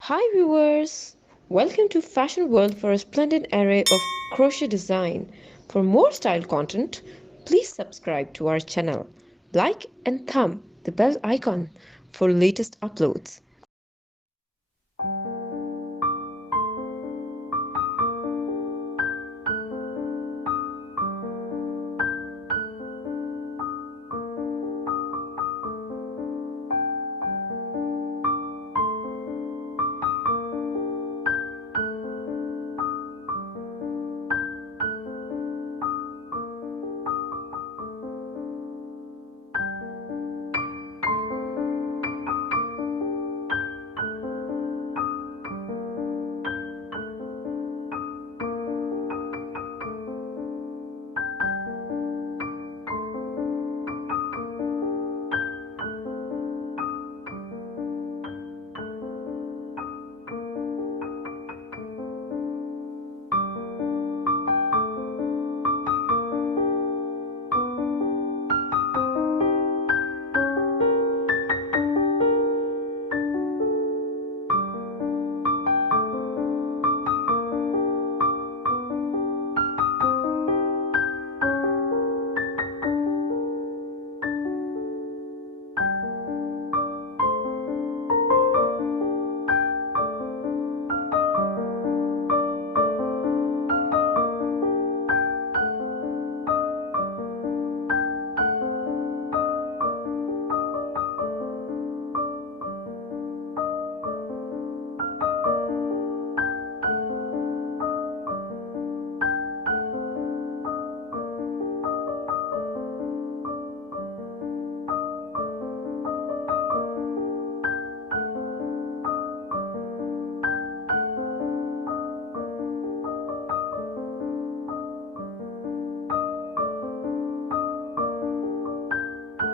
Hi viewers! Welcome to Fashion World for a splendid array of crochet design. For more style content, please subscribe to our channel. Like and thumb the bell icon for latest uploads.